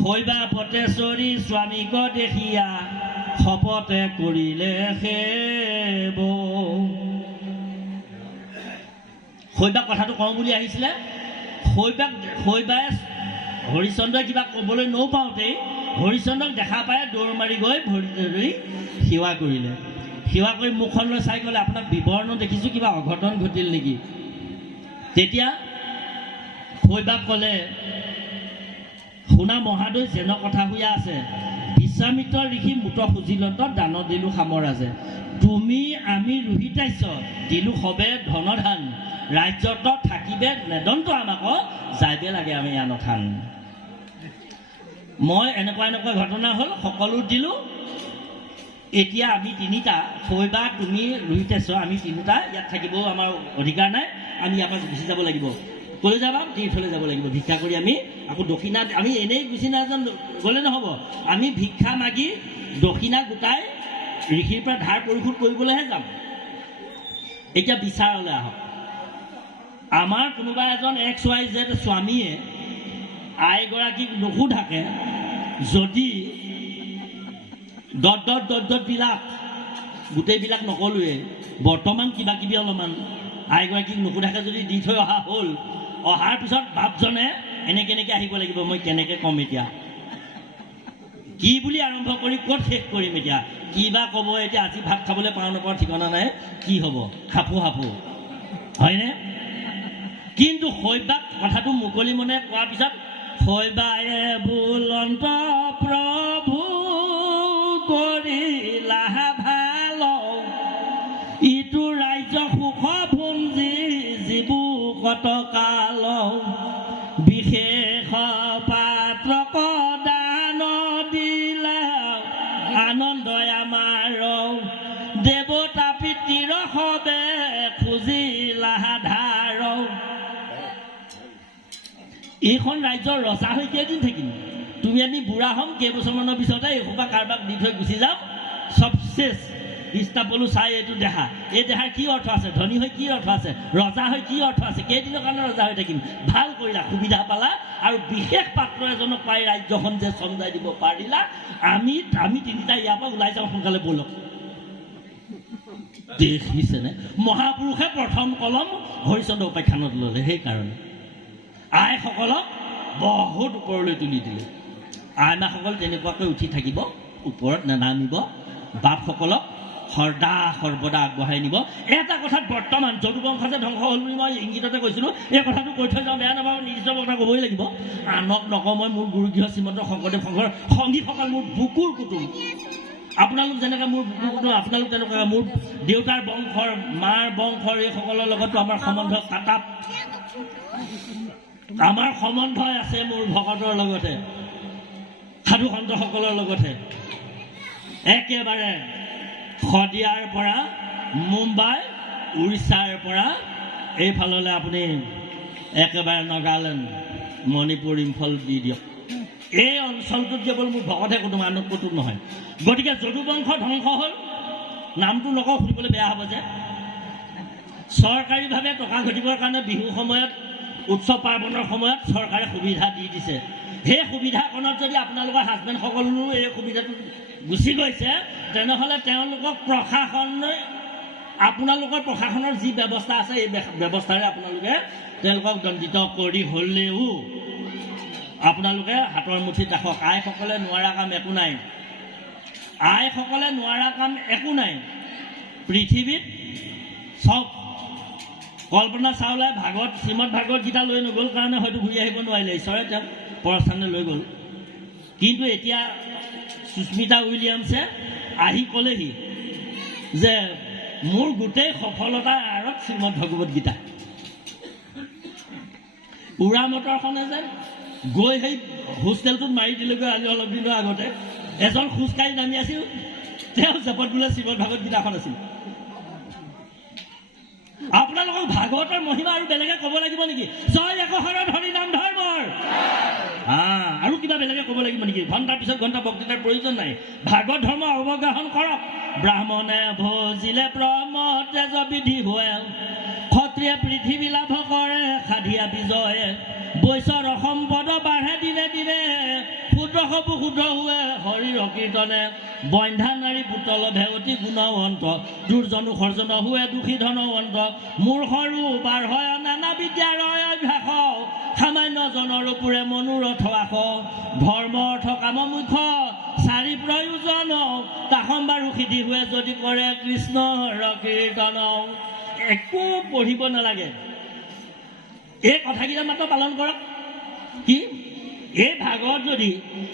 শৈবা পটেশ্বৰী স্বামীক দেখিয়া শপতে কৰিলে সেব। শৈবাক কথাটো কওঁ বুলি আহিছিলে। শৈবাই হৰিচন্দ্ৰই কিবা ক'বলৈ নপাওঁতেই হৰিচন্দ্ৰক দেখা পাই দৌৰ মাৰি গৈ ভৰি ধৰি সেৱা কৰিলে। সেৱা কৰি মুখলৈ চাই গ'লে আপোনাক বিৱৰণ দেখিছোঁ, কিবা অঘটন ঘটিল নেকি? তেতিয়া শৈবাক ক'লে, শুনা মহাদয়, যেন কথা শুয়া আছে, বিশ্বামিত্ৰ ঋষি মূত সুজিলত দান দিলো সামৰাজে। তুমি আমি ৰোহিতাস্য দিলো সবে ধনধান, ৰাজ্যত থাকিবে নেদন্ত আমাক যাইবে লাগে আমি আনথান। মই এনেকুৱা ঘটনা হ'ল, সকলো দিলোঁ। এতিয়া আমি তিনিটা, শৈবা তুমি ৰোহিতাস্য, আমি তিনিটা ইয়াত থাকিবও আমাৰ অধিকাৰ নাই, আমি ইয়াৰ পৰা গুচি যাব লাগিব। ক'লৈ যাবা? তীৰ্থলৈ যাব লাগিব। ভিক্ষা কৰি আমি আকৌ দক্ষিণা, আমি এনেই গুচি নাযাম গ'লে নহ'ব, আমি ভিক্ষা মাগি দক্ষিণা গোটাই ঋষিৰ পৰা ধাৰ পৰিশোধ কৰিবলৈহে যাম। এতিয়া বিচাৰলৈ আহক। আমাৰ কোনোবা এজন XYZ স্বামীয়ে আইগৰাকীক নুসুধাকে যদি বিলাক গোটেইবিলাক নকলোৱে, বৰ্তমান কিবা কিবি অলপমান আইগৰাকীক নুসুধাকে যদি দি থৈ অহা হ'ল, অহাৰ পিছত বাপজনে এনেকৈ আহিব লাগিব। মই কেনেকৈ ক'ম এতিয়া? কি বুলি আৰম্ভ কৰি ক'ত শেষ কৰিম এতিয়া? কি বা ক'ব এতিয়া? আজি ভাত খাবলৈ পাওঁ নাপাওঁ ঠিকনা নাই, কি হ'ব? হাপু হয়নে? কিন্তু শৈবাক কথাটো মুকলি মনে কোৱাৰ পিছত শৈবায়ে বুলন্ত প্ৰভু কৰিলা ভাল, ইটো ৰাজ্য সুখ ভুঞ্জি জীবু কতকাল, বিশেষ পাত্ৰক দান দিলা আনন্দই আমাৰ, দেৱতা পিতৃৰ সবে খুজিলা ধাৰ। এইখন ৰাজ্যৰ ৰজা হৈ কেইদিন থাকিম? তুমি আমি বুঢ়া হ'ম, কেইবছৰমানৰ পিছতে এইসোপা কাৰোবাক দি থৈ গুচি যাম, চব শেষ। ইষ্টাপলো চাই এইটো দেহা, এই দেহাৰ কি অৰ্থ আছে? ধনী হৈ কি অৰ্থ আছে? ৰজা হৈ কি অৰ্থ আছে? কেইদিনৰ কাৰণে ৰজা হৈ থাকিম? ভাল কৰিলা, সুবিধা পালা, আৰু বিশেষ পাত্ৰ এজনক পাই ৰাজ্যখন যে চমজাই দিব পাৰিলা। আমি তিনিটা ইয়াৰ পৰা ওলাই যাওঁ, সোনকালে ব'লক। দেখিছেনে? মহাপুৰুষে প্ৰথম কলম হৰিচন্দ্ৰ উপাখ্যানত ল'লে। সেইকাৰণে আইসকলক বহুত ওপৰলৈ তুলি দিলে। আইমাসকল তেনেকুৱাকৈ উঠি থাকিব, ওপৰত নানামিব, বাপসকলক সৰ্বদা আগবঢ়াই নিব। এটা কথাত বৰ্তমান যদুবংশ যে ধ্বংস হ'ল বুলি মই ইংগিততে কৈছিলোঁ, এই কথাটো কৈ থৈ যাওঁ, বেয়া নাপাওঁ, নিৰ্দিষ্ট কথা ক'বই লাগিব। আনক নকওঁ, মই মোৰ গুৰুগৃহ শ্ৰীমন্ত শংকৰদেৱ সংঘৰ সংগীসকল মোৰ বুকুৰ কুটুম। আপোনালোক যেনেকৈ মোৰ বুকুৰ কুটুম, আপোনালোক তেনেকুৱা মোৰ দেউতাৰ বংশৰ, মাৰ বংশৰ, এইসকলৰ লগতো আমাৰ সম্বন্ধ কাটাপ। আমাৰ সম্বন্ধ আছে মোৰ ভকতৰ লগতে, সাধু সন্তসকলৰ লগতে। একেবাৰে শদিয়াৰ পৰা মুম্বাই, উৰিষ্যাৰ পৰা এইফাললৈ আপুনি একেবাৰে নাগালেণ্ড, মণিপুৰ, ইম্ফল দি দিয়ক। এই অঞ্চলটোত কেৱল মোৰ ভকতহে কুটুম, আনক কুটুম নহয়। গতিকে যদুবংশ ধ্বংস হ'ল, নামটো নকওঁ, শুনিবলৈ বেয়া হ'ব যে। চৰকাৰীভাৱে টকা ঘটিবৰ কাৰণে বিহুৰ সময়ত, উৎসৱ পাৰ্বণৰ সময়ত চৰকাৰে সুবিধা দি দিছে। সেই সুবিধাকণত যদি আপোনালোকৰ হাজবেণ্ডসকলৰো এই সুবিধাটো গুচি গৈছে, তেনেহ'লে তেওঁলোকক আপোনালোকৰ প্ৰশাসনৰ যি ব্যৱস্থা আছে, এই ব্যৱস্থাৰে আপোনালোকে তেওঁলোকক দণ্ডিত কৰি হ'লেও আপোনালোকে হাতৰ মুঠিত ৰাখক। আইসকলে নোৱাৰা কাম একো নাই। আইসকলে নোৱাৰা কাম একো নাই পৃথিৱীত। চব কল্পনা চাওলাই শ্ৰীমদ ভাগৱত গীতা লৈ নগ'ল কাৰণে হয়তো ঘূৰি আহিব নোৱাৰিলে, ঈশ্বৰে তেওঁক পৰস্থানলৈ লৈ গ'ল। কিন্তু এতিয়া সুস্মিতা উইলিয়ামছে আহি ক'লেহি যে মোৰ গোটেই সফলতাৰ আঁৰত শ্ৰীমদ ভাগৱত গীতা। উৰা মটৰখনে যে গৈ সেই হোষ্টেলটোত মাৰি দিলেগৈ। আজি অলপ দিনৰ আগতে এজন খোজকাঢ়ি নামি আছিল, তেওঁ জেপত বোলে শ্ৰীমদ ভাগৱত গীতাখন আছিল। আপোনালোকক ভাগৱতৰ মহিমা আৰু বেলেগে ক'ব লাগিব নেকি? জয় একশৰণ হৰি নাম ধৰ্মৰ। আৰু কিবা বেলেগে ক'ব লাগিব নেকি? ঘণ্টাৰ পিছত ঘণ্টা বক্তৃতাৰ প্ৰয়োজন নাই। ভাগৱত ধৰ্ম অৱগাহন কৰক। ব্ৰাহ্মণে ভজিলে ব্ৰহ্ম তেজ বিধি হোৱে, ক্ষত্ৰিয়ে পৃথিৱী লাভ কৰে সাধিয়া বিজয়ে, বৈশ্যৰ সম্পদ বাঢ়ে দিনে দিনে, ক্ষুদ্ৰ সবু শুদ্ধ হোৱে হৰিৰ কীৰ্তনে বন্ধা নাৰী পুতল ভেৱতী গুণৱন্ত দুৰ্জনো সৰ্জন হোৱে দুখী ধনৱন্ত মোৰ সৰু বাৰ হয় নানা বিদ্যাৰ অভ্যাস সামান্য জনৰ ওপৰে মনোৰথ আস ধৰ্ম অৰ্থ কাম মুখ্য চাৰি প্ৰয়োজন তাহম বাৰু সিদ্ধি হোৱে যদি কৰে কৃষ্ণৰ কীৰ্তন একো পঢ়িব নালাগে এই কথাকেইটা মাত্ৰ পালন কৰক কি এই ভাগৱত যদি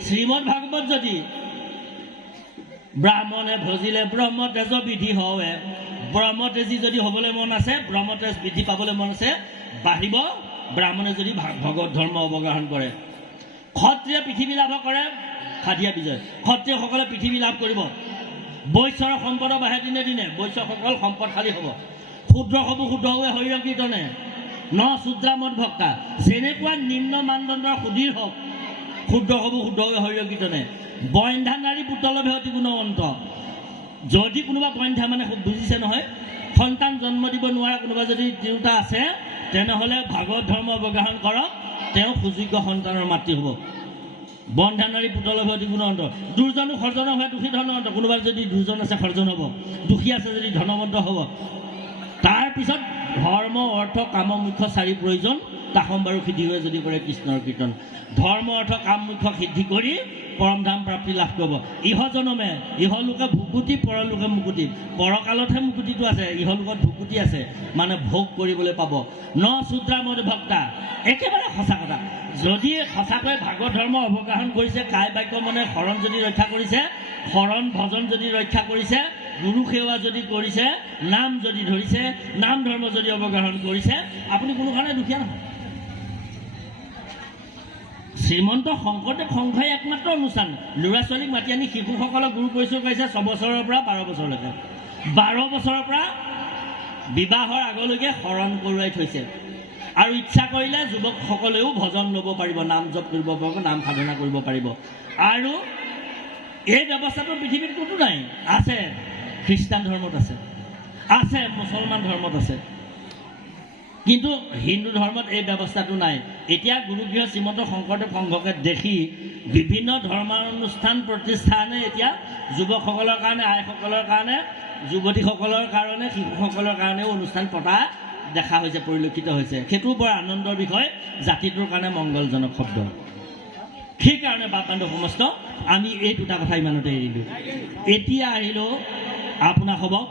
শ্ৰীমদ ভাগৱত যদি ব্ৰাহ্মণে ভজিলে ব্ৰহ্মতেজ বিধি হৱে ব্ৰহ্মতেজী যদি হ'বলৈ মন আছে ব্ৰহ্মতেজ বৃদ্ধি পাবলৈ মন আছে বাঢ়িব ব্ৰাহ্মণে যদি ভগৱত ধৰ্ম অৱগাহন কৰে ক্ষত্ৰিয়ে পৃথিৱী লাভ কৰে সাধিয়া বিজয় ক্ষত্ৰিয়সকলে পৃথিৱী লাভ কৰিব বৈশ্যৰ সম্পদ বাঢ়ে দিনে দিনে বৈশ্যসকল সম্পদশালী হ'ব ক্ষুদ্ৰ সবু শুদ্ধ হোৱে হৰিৰ কীৰ্তনে ন শুদ্ৰা মদ ভক্তা যেনেকুৱা নিম্ন মানদণ্ডৰ সুধীৰ হওক ক্ষুদ্ৰ সবু শুদ্ধ হোৱে হৰিৰ কীৰ্তনে বন্ধা নাৰী পুতল ভেৱতী গুণৱন্ত যদি কোনোবা বন্ধা মানে বুজিছে নহয় সন্তান জন্ম দিব নোৱাৰা কোনোবা যদি তিৰোতা আছে তেনেহ'লে ভাগৱত ধৰ্ম অৱগাহন কৰক তেওঁ সুযোগ্য সন্তানৰ মাতৃ হ'ব বন্ধা নাৰী পুতল ভেৱতী গুণৱন্ত দুৰ্জনো সৰ্জন হোৱে দুখী ধনৱন্ত কোনোবা যদি দুৰ্জন আছে সৰ্জন হ'ব দুখী আছে যদি ধনৱন্ত হ'ব তাৰপিছত ধৰ্ম অৰ্থ কাম মুখ্য চাৰি প্ৰয়োজন তাহম বাৰু সিদ্ধি হৈ যদি কৰে কৃষ্ণৰ কীৰ্তন ধৰ্ম অৰ্থ কাম মুখ্য সিদ্ধি কৰি পৰম ধাম প্ৰাপ্তি লাভ কৰিব ইহজনমে ইহলোকে ভুকুটি পৰলোকে মুকুটি পৰকালতহে মুকুটিটো আছে ইহলোকত ভুকুটি আছে মানে ভোগ কৰিবলৈ পাব ন শুদ্ৰা মদ ভক্তা একেবাৰে সঁচা কথা যদি সঁচাকৈ ভাগৱত ধৰ্ম অৱগাহন কৰিছে কায় বাক্য মানে শৰণ যদি ৰক্ষা কৰিছে শৰণ ভজন যদি ৰক্ষা কৰিছে গুৰু সেৱা যদি কৰিছে নাম যদি ধৰিছে নাম ধৰ্ম যদি অৱগাহন কৰিছে আপুনি কোনো কাৰণে দুখীয়া নহয় শ্ৰীমন্ত শংকৰদেৱ সংঘই একমাত্ৰ অনুষ্ঠান ল'ৰা ছোৱালীক মাতি আনি শিশুসকলক গুৰু পৰিচয় কৰিছে 6 বছৰৰ পৰা 12 বছৰলৈকে 12 বছৰৰ পৰা বিবাহৰ আগলৈকে শৰণ কৰোৱাই থৈছে আৰু ইচ্ছা কৰিলে যুৱকসকলেও ভজন ল'ব পাৰিব নাম জপ কৰিব পাৰিব নাম সাধনা কৰিব পাৰিব আৰু এই ব্যৱস্থাটো পৃথিৱীত ক'তো নাই আছে খ্ৰীষ্টান ধৰ্মত আছে মুছলমান ধৰ্মত আছে কিন্তু হিন্দু ধৰ্মত এই ব্যৱস্থাটো নাই এতিয়া গুৰুগৃহ শ্ৰীমন্ত শংকৰদেৱ সংঘকে দেখি বিভিন্ন ধৰ্মানুষ্ঠান প্ৰতিষ্ঠানে এতিয়া যুৱকসকলৰ কাৰণে আইসকলৰ কাৰণে যুৱতীসকলৰ কাৰণে শিশুসকলৰ কাৰণেও অনুষ্ঠান পতা দেখা হৈছে পৰিলক্ষিত হৈছে সেইটো বৰ আনন্দৰ বিষয় জাতিটোৰ কাৰণে মংগলজনক শব্দ সেইকাৰণে বাপ বান্ধৱ সমস্ত আমি এই দুটা কথা ইমানতে এৰিলোঁ এতিয়া আহিলোঁ আপোনাসৱক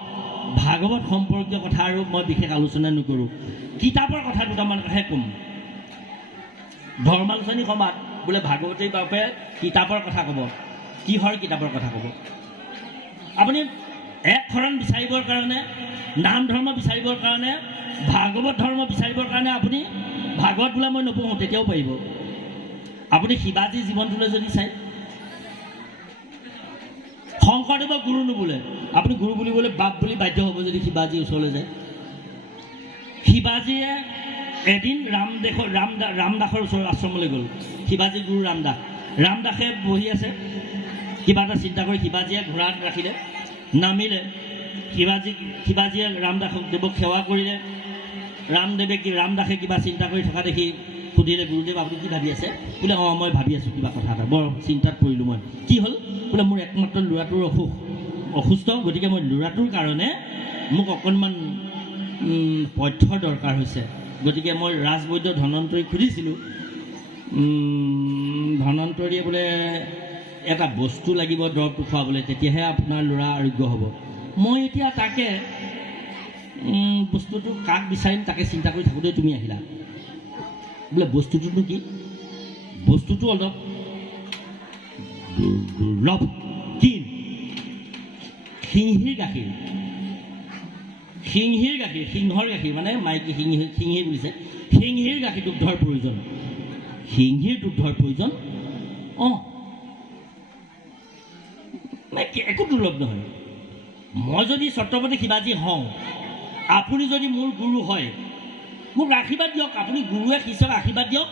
ভাগৱত সম্পৰ্কীয় কথা আৰু মই বিশেষ আলোচনা নকৰোঁ কিতাপৰ কথা দুটামান কথাহে ক'ম ধৰ্মালোচনী সমাজ বোলে ভাগৱতী বাপে কিতাপৰ কথা ক'ব কিহৰ কিতাপৰ কথা ক'ব আপুনি এক শৰণ বিচাৰিবৰ কাৰণে নাম ধৰ্ম বিচাৰিবৰ কাৰণে ভাগৱত ধৰ্ম বিচাৰিবৰ কাৰণে আপুনি ভাগৱত বোলে মই নপঢ়োঁ তেতিয়াও পাৰিব আপুনি শিৱাজী জীৱনটোলৈ যদি চাই শংকৰদেৱক গুৰু নোবোলে আপুনি গুৰু বুলিবলৈ বাপ বুলি বাধ্য হ'ব যদি শিৱাজীৰ ওচৰলৈ যায় শিৱাজীয়ে এদিন ৰামদাসৰ ওচৰৰ আশ্ৰমলৈ গ'ল শিৱাজী গুৰু ৰামদাসে বহি আছে কিবা এটা চিন্তা কৰি শিৱাজীয়ে ঘোঁৰাত ৰাখিলে নামিলে শিৱাজীয়ে ৰামদাসদেৱক সেৱা কৰিলে ৰামদাসে কিবা চিন্তা কৰি থকা দেখি সুধিলে গুৰুদেৱ আপুনি কি ভাবি আছে বোলে অঁ মই ভাবি আছোঁ কিবা কথা এটা বৰ চিন্তাত পৰিলোঁ মই কি হ'ল বোলে মোৰ একমাত্ৰ ল'ৰাটোৰ অসুস্থ গতিকে মই ল'ৰাটোৰ কাৰণে মোক অকণমান পথ্যৰ দৰকাৰ হৈছে গতিকে মই ৰাজবৈদ্য ধনন্তৰীক সুধিছিলোঁ ধনন্তৰীয়ে বোলে এটা বস্তু লাগিব দৰৱটো খুৱাবলৈ তেতিয়াহে আপোনাৰ ল'ৰা আৰোগ্য হ'ব মই এতিয়া তাকে বস্তুটো কাক বিচাৰিম তাকে চিন্তা কৰি থাকোঁতে তুমি আহিলা বোলে বস্তুটোনো কি বস্তুটো অলপ দুৰ্লভ কি সিংহীৰ গাখীৰ সিংহৰ গাখীৰ মানে মাইকী সিংহী বুলিছে সিংহীৰ গাখীৰ দুগ্ধৰ প্ৰয়োজন সিংহীৰ দুগ্ধৰ প্ৰয়োজন অঁ একো দুৰ্লভ নহয় মই যদি ছত্ৰপতি শিৱাজী হওঁ আপুনি যদি মোৰ গুৰু হয় মোক আশীৰ্বাদ দিয়ক আপুনি গুৰুৱে শিষ্যক আশীৰ্বাদ দিয়ক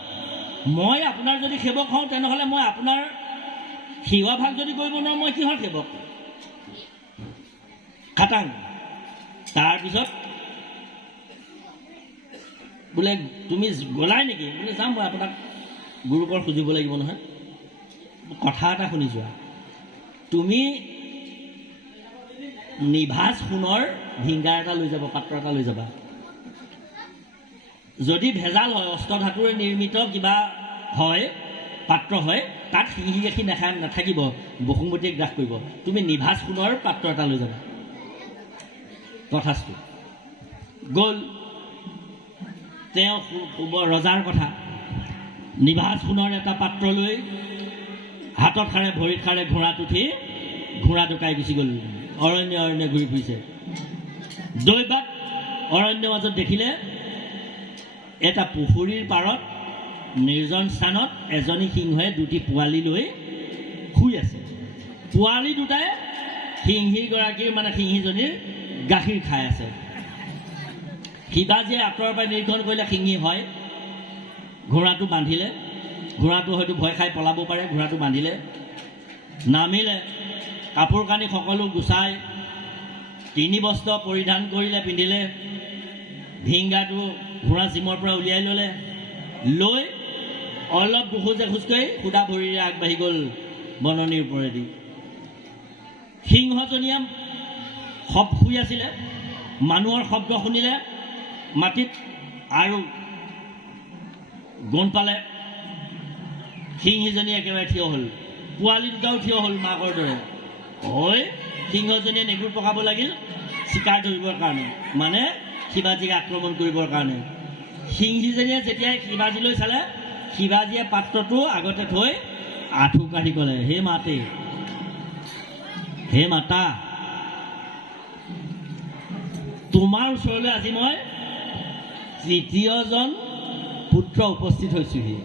মই আপোনাৰ যদি সেৱক হওঁ তেনেহ'লে মই আপোনাৰ সেৱা ভাগ যদি কৰিব নোৱাৰোঁ মই কিহৰ সেৱক খাটাং তাৰপিছত বোলে তুমি গলাই নেকি বোলে যাম মই আপোনাক গুৰুকৰ খুজিব লাগিব নহয় কথা এটা শুনি যোৱা, তুমি নিভাজ সোণৰ ভিংগাৰ এটা লৈ যাব, পাত্ৰ এটা লৈ যাবা। যদি ভেজাল হয়, অস্ত্ৰধাতুৰে নিৰ্মিত কিবা হয়, পাত্ৰ হয়, তাত শিঙি গাখীৰ নাথাকিব, বসুমতীক গ্ৰাস কৰিব। তুমি নিভাজ সোণৰ পাত্ৰ এটা লৈ যাবা। তথাস্তু গ'ল। তেওঁ ৰজাৰ কথা, নিভাজ সোণৰ এটা পাত্ৰ লৈ হাতত খাৰে ভৰিত খাৰে ঘোঁৰাত উঠি ঘোঁৰা ঢুকাই গুচি গ'ল। অৰণ্য ঘূৰি ফুৰিছে। দৈবাত অৰণ্যৰ মাজত দেখিলে এটা পুখুৰীৰ পাৰত নিৰ্জন স্থানত এজনী সিংহই দুটি পোৱালি লৈ শুই আছে। পোৱালি দুটাই সিংহীগৰাকীৰ মানে সিংহীজনীৰ গাখীৰ খাই আছে। শিৱাজীয়ে আঁতৰৰ পৰা নিৰীক্ষণ কৰিলে সিংহী হয়। ঘোঁৰাটো বান্ধিলে, ঘোঁৰাটো হয়তো ভয় খাই পলাব পাৰে, ঘোঁৰাটো বান্ধিলে, নামিলে, কাপোৰ কানি সকলো গুচাই 3 বস্ত্ৰ পৰিধান কৰিলে, পিন্ধিলে, ভিংগাটো ঘোঁৰা জিমৰ পৰা উলিয়াই ল'লে, লৈ অলপ দুখোজ এখোজকৈ সুদা ভৰিৰে আগবাঢ়ি গ'ল বননিৰ ওপৰেদি। সিংহজনীয়ে শুই আছিলে, মানুহৰ শব্দ শুনিলে মাটিত আৰু গোন্ধ পালে। সিংহীজনী একেবাৰে থিয় হ'ল, পোৱালি দুটাও থিয় হ'ল মাকৰ দৰে। হৈ সিংহজনীয়ে নেগুৰ পকাব লাগিল চিকাৰ ধৰিবৰ কাৰণে, মানে শিৱাজীক আক্ৰমণ কৰিবৰ কাৰণে। সিংহীজনীয়ে যেতিয়াই শিৱাজীলৈ চালে, শিৱাজীয়ে পাত্ৰটো আগতে থৈ আঁঠু কাঢ়ি ক'লে, হে মাতে, হে মাতা, তোমাৰ ওচৰলৈ আজি মই 3য়জন পুত্ৰ উপস্থিত হৈছোহি।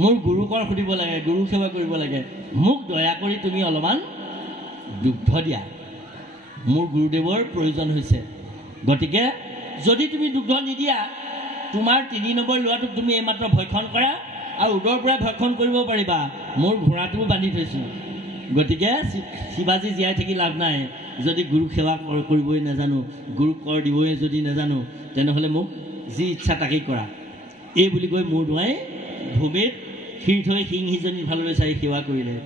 মোৰ গুৰুকৰ সুধিব লাগে, গুৰু সেৱা কৰিব লাগে, মোক দয়া কৰি তুমি অলপমান দুগ্ধ দিয়া, মোৰ গুৰুদেৱৰ প্ৰয়োজন হৈছে। গতিকে যদি তুমি দুগ্ধ নিদিয়া, তোমাৰ 3 নম্বৰ ল'ৰাটোক তুমি এইমাত্ৰ ভক্ষণ কৰা আৰু উদৰ পৰাই ভক্ষণ কৰিব পাৰিবা। মোৰ ঘোঁৰাটোও বান্ধি থৈছোঁ। গতিকে শিৱাজী জীয়াই থাকি লাভ নাই। যদি গুৰু সেৱা কৰিবই নাজানো, গুৰুক কৰ দিবই যদি নাজানো, তেনেহ'লে মোক যি ইচ্ছা তাকেই কৰা। এই বুলি কৈ মূৰ ধুৱাই ভূমিত শিৰ থৈ সিংহীজনীৰ ফাললৈ চাই সেৱা কৰিলে।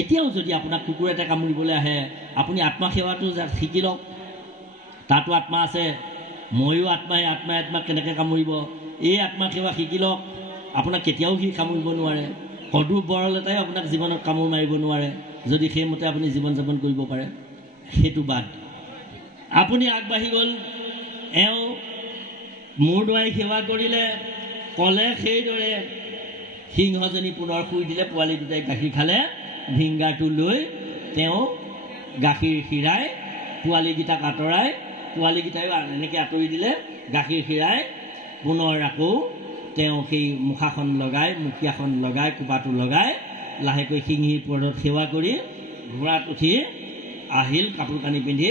এতিয়াও যদি আপোনাক কুকুৰ এটা কামুৰিবলৈ আহে, আপুনি আত্মাসেৱাটো শিকি লওক। তাতো আত্মা আছে, ময়ো আত্মাই আত্মাক কেনেকৈ কামুৰিব, এই আত্মাসেৱা শিকি লওক। আপোনাক কেতিয়াও সি কামুৰিব নোৱাৰে। সদু বৰল এটাই আপোনাক জীৱনত কামোৰ মাৰিব নোৱাৰে, যদি সেইমতে আপুনি জীৱন যাপন কৰিব পাৰে। সেইটো বাদ আপুনি আগবাঢ়ি গ'ল। এওঁ মূৰ ধুৱাই সেৱা কৰিলে, ক'লে সেইদৰে। সিংহজনী পুনৰ শুই দিলে, পোৱালি দুটাই গাখীৰ খালে। ভিংগাৰটো লৈ তেওঁ গাখীৰ খীৰাই পোৱালিকেইটাক আঁতৰাই, পোৱালিকেইটাইও এনেকৈ আঁতৰি দিলে। গাখীৰ খীৰাই পুনৰ আকৌ তেওঁ সেই মুখাখন লগাই, মুখীয়াখন লগাই, কোপাটো লগাই লাহেকৈ সিংহীৰ পদত সেৱা কৰি ঘোঁৰাত উঠি আহিল। কাপোৰ কানি পিন্ধি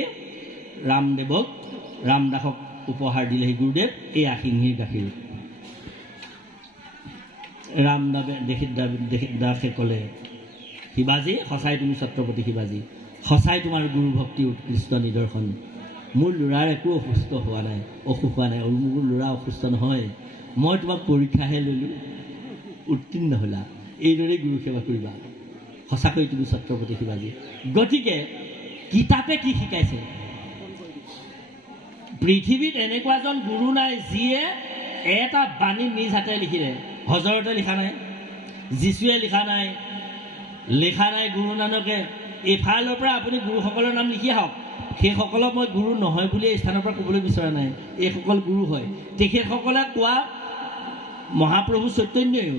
ৰামদেৱক, ৰামদাসক উপহাৰ দিলেহি গুৰুদেৱ, এয়া সিংহীৰ গাখীৰ। দাসে ক'লে, শিৱাজী, সঁচাই তুমি ছত্ৰপতি শিৱাজী, সঁচাই তোমাৰ গুৰু ভক্তিৰ উৎকৃষ্ট নিদৰ্শন। মোৰ ল'ৰাৰ একো অসুখ হোৱা নাই, মোৰ ল'ৰা অসুস্থ নহয়। মই তোমাক পৰীক্ষাহে ল'লোঁ, উত্তীৰ্ণ হ'লা। এইদৰেই গুৰু সেৱা কৰিবা। সঁচাকৈ তুমি ছত্ৰপতি শিৱাজী। গতিকে কিতাপে কি শিকাইছে? পৃথিৱীত এনেকুৱা এজন গুৰু নাই যিয়ে এটা বাণী নিজ হাতে লিখিলে। হজৰতে লিখা নাই, যীশুৱে লিখা নাই, গুৰু নানকে। এইফালৰ পৰা আপুনি গুৰুসকলৰ নাম লিখি আহক। সেইসকলক মই গুৰু নহয় বুলি এই স্থানৰ পৰা ক'বলৈ বিচৰা নাই, এইসকল গুৰু হয়। তেখেতসকলে কোৱা মহাপ্ৰভু চৈতন্যও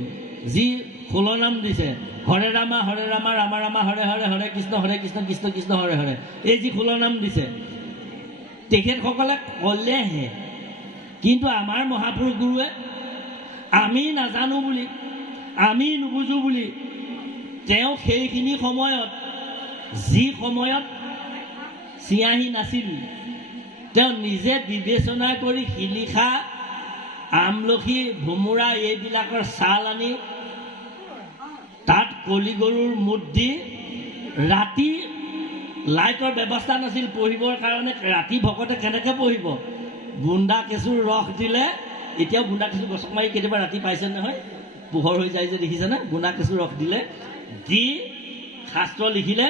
যি 16 নাম দিছে, হৰে ৰামা ৰামা ৰামা হৰে হৰে, হৰে কৃষ্ণ কৃষ্ণ কৃষ্ণ হৰে হৰে, এই যি 16 নাম দিছে, তেখেতসকলে ক'লেহে। কিন্তু আমাৰ মহাপুৰুষ গুৰুৱে আমি নাজানো বুলি, আমি নুবুজো বুলি, তেওঁ সেইখিনি সময়ত, যি সময়ত চিয়াহী নাছিল, তেওঁ নিজে বিবেচনা কৰি শিলিখা, আমলখি, ভোমোৰা এইবিলাকৰ ছাল আনি তাত কলি গৰুৰ মুঠ দি, ৰাতি লাইটৰ ব্যৱস্থা নাছিল পঢ়িবৰ কাৰণে, ৰাতি ভকতে কেনেকৈ পঢ়িব? বুন্দা কেঁচুৰ ৰস দিলে, এতিয়াও বুন্দা কেঁচু গছক মাৰি কেতিয়াবা ৰাতি পাইছে নহয়, পোহৰ হৈ যায় যে দেখিছেনে? গুণা কেঁচু ৰস দিলে দি শাস্ত্ৰ লিখিলে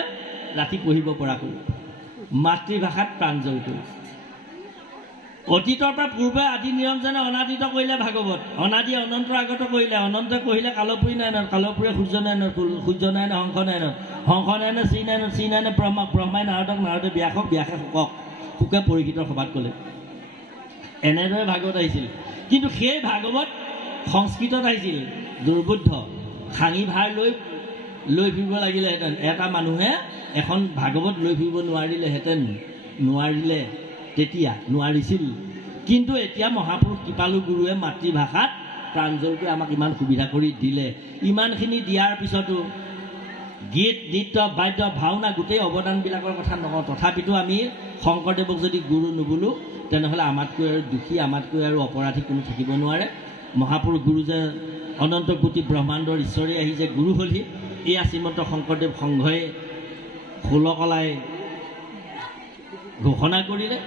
ৰাতি পঢ়িব পৰাকৈ মাতৃভাষাত প্ৰাঞ্জল কৰি অতীতৰ পৰা পূৰ্বে আদি নিৰঞ্জনে অনাদিত কৰিলে ভাগৱত, অনাদি অনন্ত আগত কৰিলে, অনন্ত কহিলে কালপুৰী নাৰায়ণ, কালপুৰে সূৰ্য নাৰায়ণ, সূৰ্য নাৰায়ণ শংখ নাৰায়ণ, শংখ নাৰায়ণ শ্ৰী নাৰায়ণ, শ্ৰী নাৰায়ণ ব্ৰহ্মা, ব্ৰহ্মাই নাৰদক, নাৰদে ব্যাসক, ব্যাসে শুকক, শুকে পৰীক্ষিতৰ সভাত ক'লে। এনেদৰে ভাগৱত আহিছিল। কিন্তু সেই ভাগৱত সংস্কৃতত আহিছিল। দুৰ্বোধ্য খাঙি ভাৰ লৈ ফুৰিব লাগিলেহেঁতেন। এটা মানুহে এখন ভাগৱত লৈ ফুৰিব নোৱাৰিলে তেতিয়া নোৱাৰিছিল। কিন্তু এতিয়া মহাপুৰুষ কৃপালু গুৰুৱে মাতৃভাষাত প্ৰাঞ্জলকৈ আমাক ইমান সুবিধা কৰি দিলে। ইমানখিনি দিয়াৰ পিছতো গীত, নৃত্য, বাদ্য, ভাওনা গোটেই অৱদানবিলাকৰ কথা নকওঁ, তথাপিতো আমি শংকৰদেৱক যদি গুৰু নুবুলো তেনেহ'লে আমাতকৈ আৰু দুখী, আমাতকৈ আৰু অপৰাধী কোনো থাকিব নোৱাৰে। মহাপুৰুষ গুৰু যে অনন্ত কোটি ব্ৰহ্মাণ্ডৰ ঈশ্বৰে আহি যে গুৰু হ'লহি, এয়া শ্ৰীমন্ত শংকৰদেৱ সংঘই ষোলকলাই ঘোষণা কৰিলে,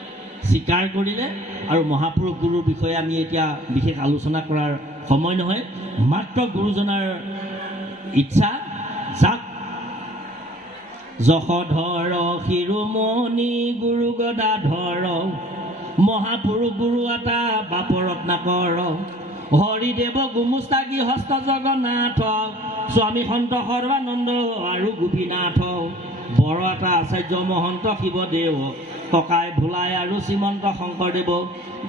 স্বীকাৰ কৰিলে। আৰু মহাপুৰুষ গুৰুৰ বিষয়ে আমি এতিয়া বিশেষ আলোচনা কৰাৰ সময় নহয়, মাত্ৰ গুৰুজনাৰ ইচ্ছা যাক যশোধৰ শিৰোমণি গুৰু গদাধৰ, মহাপুৰুষ গুৰু এটা বাপ ৰত্নাকৰ, হৰিদেৱ গুমুস্তা গৃহস্থ জগন্নাথ, স্বামী সন্ত সৰ্বানন্দ আৰু গোপীনাথ, বৰ এটা আচাৰ্য মহন্ত শিৱদেৱ, ককাই ভোলাই আৰু শ্ৰীমন্ত শংকৰদেৱ,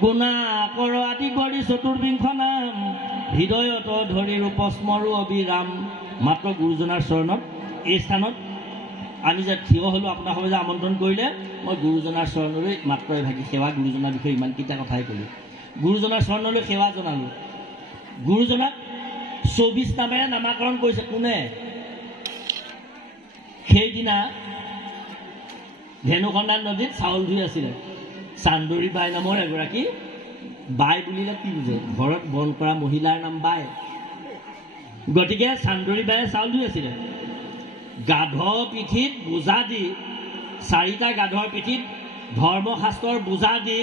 গুণা কৰ আদি কৰি চতুৰ্বিংশ নাম, হৃদয়ত ধৰি ৰূপস্মৰো অবিৰাম। মাত্ৰ গুৰুজনাৰ চৰণত এই স্থানত আমি যে থিয় হ'লোঁ, আপোনালোকে যে আমন্ত্ৰণ কৰিলে, মই গুৰুজনাৰ চৰণলৈ মাত্ৰ এভাগি সেৱা, গুৰুজনাৰ বিষয়ে ইমানকেইটা কথাই ক'লোঁ। গুৰুজনাৰ চৰণলৈ সেৱা জনালোঁ। গুৰুজনাক 24 নামেৰে নামাকৰণ কৰিছে। কোনে? সেইদিনা ধেনুখন্দান নদীত চাউল ধুই আছিলে। চান্দৰী বাই নামৰ এগৰাকী, বাই বুলিলে কি বুজে? ঘৰত বন কৰা মহিলাৰ নাম বাই। গতিকে চান্দৰী বায়ে চাউল ধুই আছিলে। গাধ পিঠিত বোজা দি, 4টা গাধৰ পিঠিত ধৰ্মশাস্ত্ৰৰ বোজা দি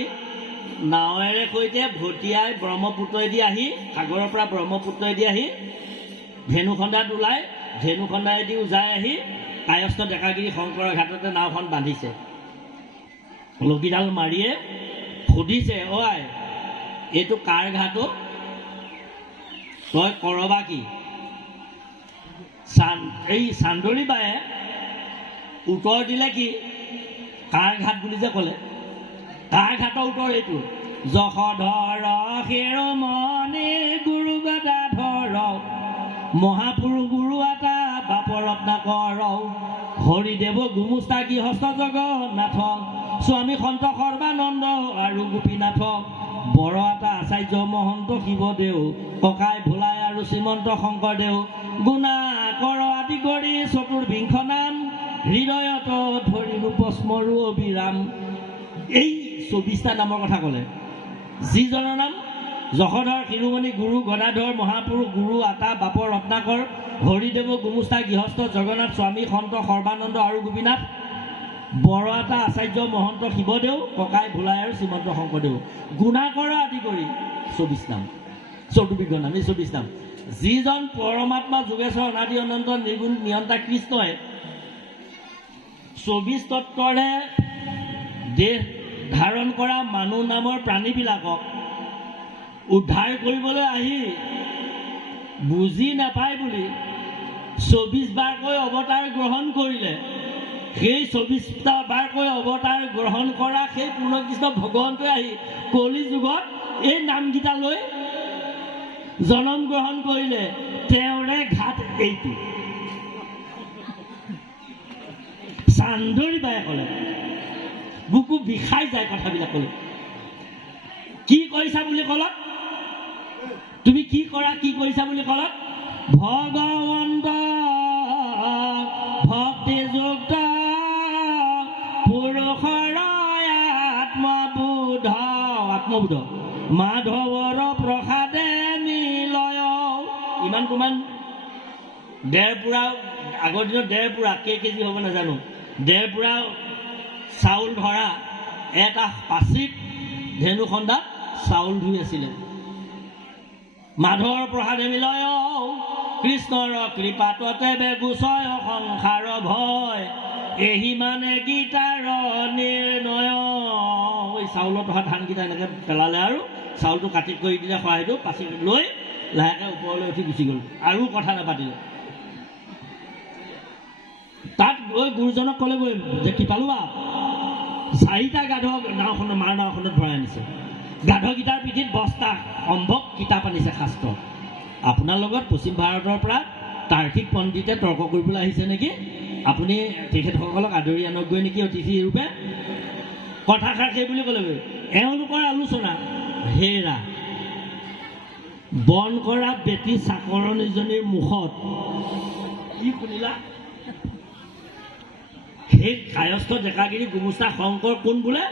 নাৱেৰে সৈতে ভটিয়াই ব্ৰহ্মপুত্ৰইদি আহি, সাগৰৰ পৰা ব্ৰহ্মপুত্ৰইদি আহি ধেনুখন্দাত ওলাই, ধেনুখন্দাইদি উজাই আহি কায়স্থ ডেকাগিৰি শংকৰৰ ঘাটতে নাওখন বান্ধিছে। লগিডাল মাৰিয়ে সুধিছে, অ আই এইটো কাৰ ঘাটো? তই কৰবা কি? এই চান্দৰী বায়ে উত্তৰ দিলে কি? কাৰ ঘাট বুলি যে ক'লে, কাৰ ঘাটৰ উত্তৰ এইটো, যশোধৰ শিৰোমণি গুৰু গদাধৰ, মহাপুৰুষ গুৰু এটা বাপ ৰত্নাকৰ, হৰিদেৱ গুমুস্তা গৃহস্থ জগন্নাথ, স্বামী সন্ত সৰ্বানন্দ আৰু গোপীনাথ, বৰ এটা আচাৰ্য মহন্ত শিৱদেৱ, ককাই ভোলাই আৰু শ্ৰীমন্ত শংকৰদেৱ, গুণা কৰ আদি কৰি চতুৰ্বিংশ নাম, হৃদয়ত ধৰি ৰূপস্মৰো অবিৰাম। এই 24টা নামৰ কথা ক'লে। যিজনৰ নাম যশোধৰ শিৰোমণি গুৰু গদাধৰ, মহাপুৰুষ গুৰু আতা বাপ ৰত্নাকৰ, হৰিদেৱ গুমুস্তা গৃহস্থ জগন্নাথ, স্বামী সন্ত সৰ্বানন্দ আৰু গোপীনাথ, বৰ এটা আচাৰ্য মহন্ত শিৱদেৱ, ককাই ভোলাই আৰু শ্ৰীমন্ত শংকৰদেৱ, গুণাকৰ আদি কৰি 24 নাম, চতুৰ্বিংশ নাম, এই 24 নাম। যিজন পৰমাত্মা যোগেশ্বৰ অনাদি অনন্ত নিৰ্গুণ নিয়ন্তা কৃষ্ণই 24 তত্ত্বৰে দেহ ধাৰণ কৰা মানুহ নামৰ প্ৰাণীবিলাকক উদ্ধাৰ কৰিবলৈ আহি বুজি নাপায় বুলি 24 বাৰকৈ অৱতাৰ গ্ৰহণ কৰিলে। সেই 24টা বাৰকৈ অৱতাৰ গ্ৰহণ কৰা সেই পূৰ্ণকৃষ্ণ ভগৱন্তই আহি কলি যুগত এই নামকেইটা লৈ জন্ম গ্ৰহণ কৰিলে। তেওঁৰে ঘাট এইটো। চান্দৰী বায়ে ক'লে, বুকু বিষাই যায় কথাবিলাক ক'লে। কি কৰিছা বুলি ক'লত? তুমি কি কৰা, কি কৰিছা বুলি ক'লত? ভগৱন্ত ভক্তিযুক্ত পুৰুষৰ আত্মবোধ, আত্মবোধ মাধৱৰ প্ৰসাদে মিলয়। ইমান ডেৰপুৰা, আগৰ দিনত ডেৰপুৰা কেজি হ'ব নাজানো, ডেৰপুৰা চাউল ধৰা এটা পাচিত ধেনুখন্দাত চাউল ধুই আছিলে। মাধৱৰ প্ৰসাদে মিলয় কৃষ্ণৰ কৃপাততে বেগুচয় সংসাৰ ভয় এহি মানে গীতাৰ নিৰ্ণয়। চাউলত অহা ধানকেইটা এনেকৈ পেলালে আৰু চাউলটো কাটি কৰি দিলে শৰাইটো পাচি লৈ লাহেকৈ ওপৰলৈ উঠি গুচি গ'ল আৰু কথা নাপাতিলে। তাত গৈ গুৰুজনক ক'লেগৈ যে কৃপালু বাপ 4টা গাধ নাওখনত মাৰ নাওখনত ভৰাই আনিছে, গাধকেইটাৰ পিঠিত বস্তা সম্ভৱ কিতাপ আনিছে শাস্ত্ৰ। আপোনাৰ লগত পশ্চিম ভাৰতৰ পৰা তাৰ্কিক পণ্ডিতে তৰ্ক কৰিবলৈ আহিছে নেকি? আপুনি তেখেতসকলক আদৰি আনকগৈ নেকি অতিথি ৰূপে? কথাষাৰ সেই বুলি ক'লেগৈ। এওঁলোকৰ আলোচনা হেৰা বন কৰা বেটী চাকৰণীজনীৰ মুখত কি শুনিলা? সেই কায়স্থ ডেকাগিৰি গুমুচা শংকৰ কোন বোলে?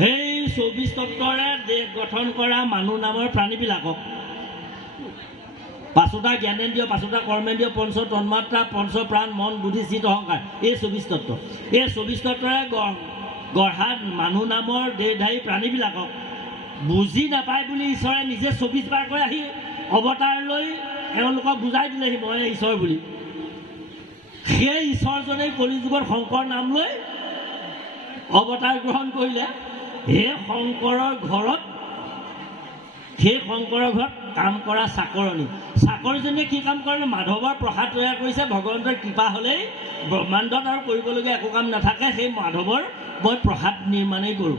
সেই 24 তত্ত্বৰে দেশ গঠন কৰা মানুহ নামৰ প্ৰাণীবিলাকক পাঁচোটা জ্ঞানেন্দ্ৰিয়, পাঁচোটা কৰ্মেন্দ্ৰিয়, পঞ্চ তন্মাত্ৰা, পঞ্চ প্ৰাণ, মন, বুদ্ধি, চিত্ত, অহংকাৰ, এই 24 তত্ত্ব। এই 24 তত্ত্বৰে গঢ়া মানুহ নামৰ দেহধাৰী প্ৰাণীবিলাকক বুজি নাপায় বুলি ঈশ্বৰে নিজে 24 বাৰকৈ আহি অৱতাৰ লৈ এওঁলোকক বুজাই দিলেহি মই ঈশ্বৰ বুলি। সেই ঈশ্বৰজনে কলিযুগত শংকৰ নাম লৈ অৱতাৰ গ্ৰহণ কৰিলে। সেই শংকৰৰ ঘৰত কাম কৰা চাকৰজনীয়ে কি কাম কৰে? মাধৱৰ প্ৰসাদ তৈয়াৰ কৰিছে। ভগৱন্তৰ কৃপা হ'লেই ব্ৰহ্মাণ্ডত আৰু কৰিবলগীয়া একো কাম নাথাকে, সেই মাধৱৰ মই প্ৰসাদ নিৰ্মাণেই কৰোঁ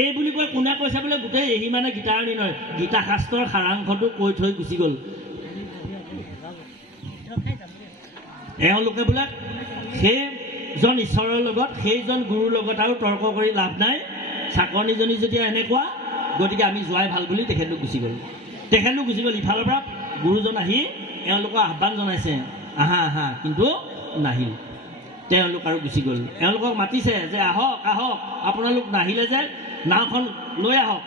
এই বুলি কৈ কোনে কৈছে বোলে? গোটেই এহি মানে গীতাৰ নিৰ্ণয় গীতা শাস্ত্ৰৰ সাৰাংশটো কৈ থৈ গুচি গ'ল। এওঁলোকে বোলে সেইজন ঈশ্বৰৰ লগত, সেইজন গুৰুৰ লগত আৰু তৰ্ক কৰি লাভ নাই। চাকৰণীজনী যেতিয়া এনেকুৱা, গতিকে আমি যোৱাই ভাল বুলি তেখেতলোক গুচি গ'ল। ইফালৰ পৰা গুৰুজন আহি এওঁলোকক আহ্বান জনাইছে, আহা আহা, কিন্তু নাহিল। তেওঁলোক আৰু গুচি গ'ল। এওঁলোকক মাতিছে যে আহক আহক, আপোনালোক নাহিলে যে নাওখন লৈ আহক।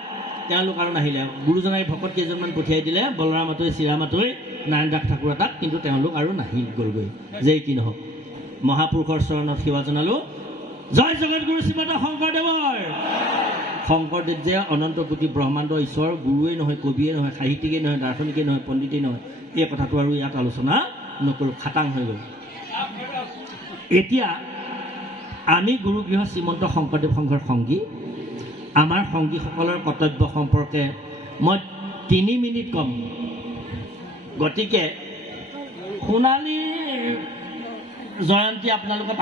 তেওঁলোক আৰু নাহিলে। গুৰুজনাই ভকত কেইজনমান পঠিয়াই দিলে, বলৰাম আতৈ, শ্ৰীৰাম আতৈ, নাৰায়ণ দাস ঠাকুৰ তাক, কিন্তু তেওঁলোক আৰু নাহিল গ'লগৈ। যেই কি নহওক, মহাপুৰুষৰ চৰণত সেৱা জনালোঁ। জয় জগতগুৰু শ্ৰীমন্ত শংকৰদেৱৰ। শংকৰদেৱ যে অনন্ত কোটি ব্ৰহ্মাণ্ড ঈশ্বৰ, গুৰুৱেই নহয়, কবিয়ে নহয়, সাহিত্যিকেই নহয়, দাৰ্শনিকেই নহয়, পণ্ডিতেই নহয়, এই কথাটো আৰু ইয়াত আলোচনা নকৰোঁ, খাটাং হৈ গ'ল। এতিয়া আমি গুৰুগৃহ শ্ৰীমন্ত শংকৰদেৱ সংঘৰ সংগী, আমাৰ সংগীসকলৰ কৰ্তব্য সম্পৰ্কে মই 3 মিনিট ক'ম। গতিকে সোণালী জয়ন্তী আপোনালোকে